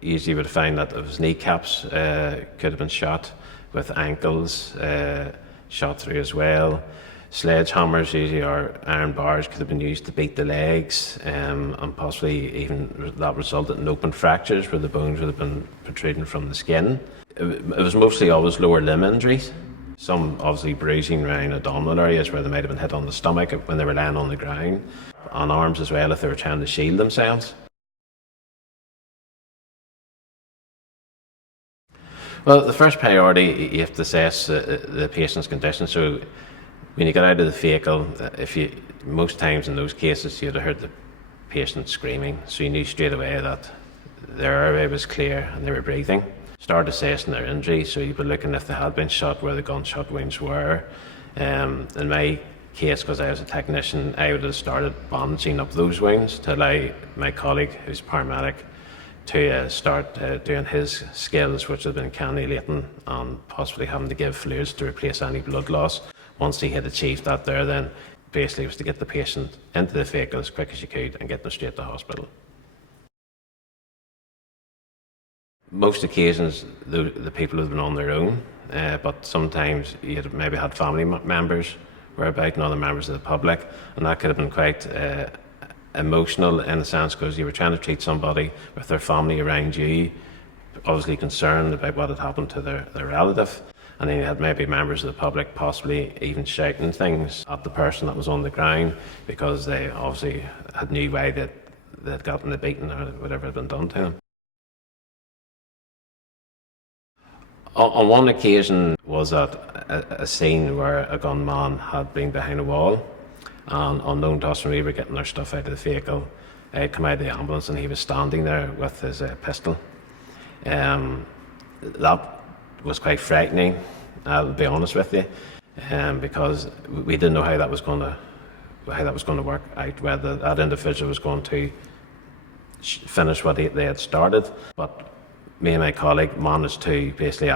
usually would find that his kneecaps could have been shot, with ankles shot through as well. Sledgehammers, usually, or iron bars, could have been used to beat the legs, and possibly even that resulted in open fractures where the bones would have been protruding from the skin. It was mostly always lower limb injuries. Some obviously bruising around abdominal areas where they might have been hit on the stomach when they were lying on the ground, on arms as well if they were trying to shield themselves. Well, the first priority, you have to assess the patient's condition. So when you get out of the vehicle, most times in those cases you'd have heard the patient screaming, so you knew straight away that their airway was clear and they were breathing. Start assessing their injury, so you'd be looking if they had been shot, where the gunshot wounds were. In my case, because I was a technician, I would have started bandaging up those wounds to allow my colleague, who's paramedic, to start doing his skills, which have been cannulating and possibly having to give fluids to replace any blood loss. Once he had achieved that there, then basically it was to get the patient into the vehicle as quick as you could and get them straight to hospital. Most occasions the people have been on their own, but sometimes you maybe had family members were about and other members of the public, and that could have been quite emotional in a sense, because you were trying to treat somebody with their family around you, obviously concerned about what had happened to their relative. And then you had maybe members of the public possibly even shouting things at the person that was on the ground, because they obviously had knew why they'd gotten the beating or whatever had been done to them. On one occasion was at a scene where a gunman had been behind a wall, and unknown to us, when we were getting our stuff out of the vehicle, I'd come out of the ambulance and he was standing there with his pistol. That was quite frightening, I'll be honest with you, because we didn't know how that was going to work out, whether that individual was going to finish what they had started. But me and my colleague managed to basically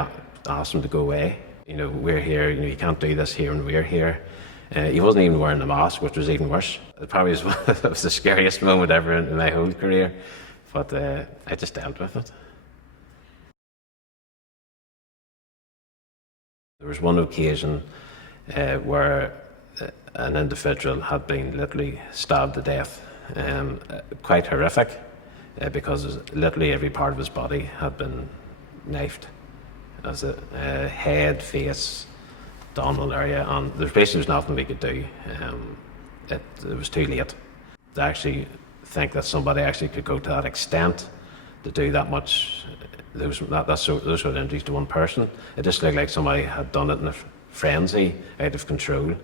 ask him to go away. You know, we're here, you can't do this here, and we're here. He wasn't even wearing a mask, which was even worse. It probably was the scariest moment ever in my whole career, but I just dealt with it. There was one occasion where an individual had been literally stabbed to death. Quite horrific, because literally every part of his body had been knifed, as a head, face, abdominal area, and there was nothing we could do. It was too late to actually think that somebody actually could go to that extent to do that much. Those sort of injuries to one person. It just looked like somebody had done it in a frenzy, out of control.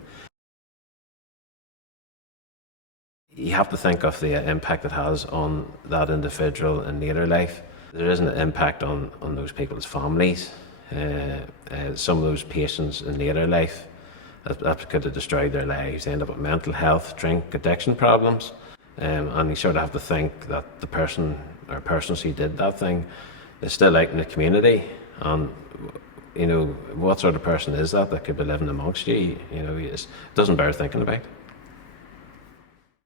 You have to think of the impact it has on that individual in later life. There is an impact on those people's families. Some of those patients in later life, that could have destroyed their lives. They end up with mental health, drink, addiction problems. And you sort of have to think that the person or persons who did that thing is still out in the community, and you know, what sort of person is that could be living amongst you? You know, it doesn't bear thinking about.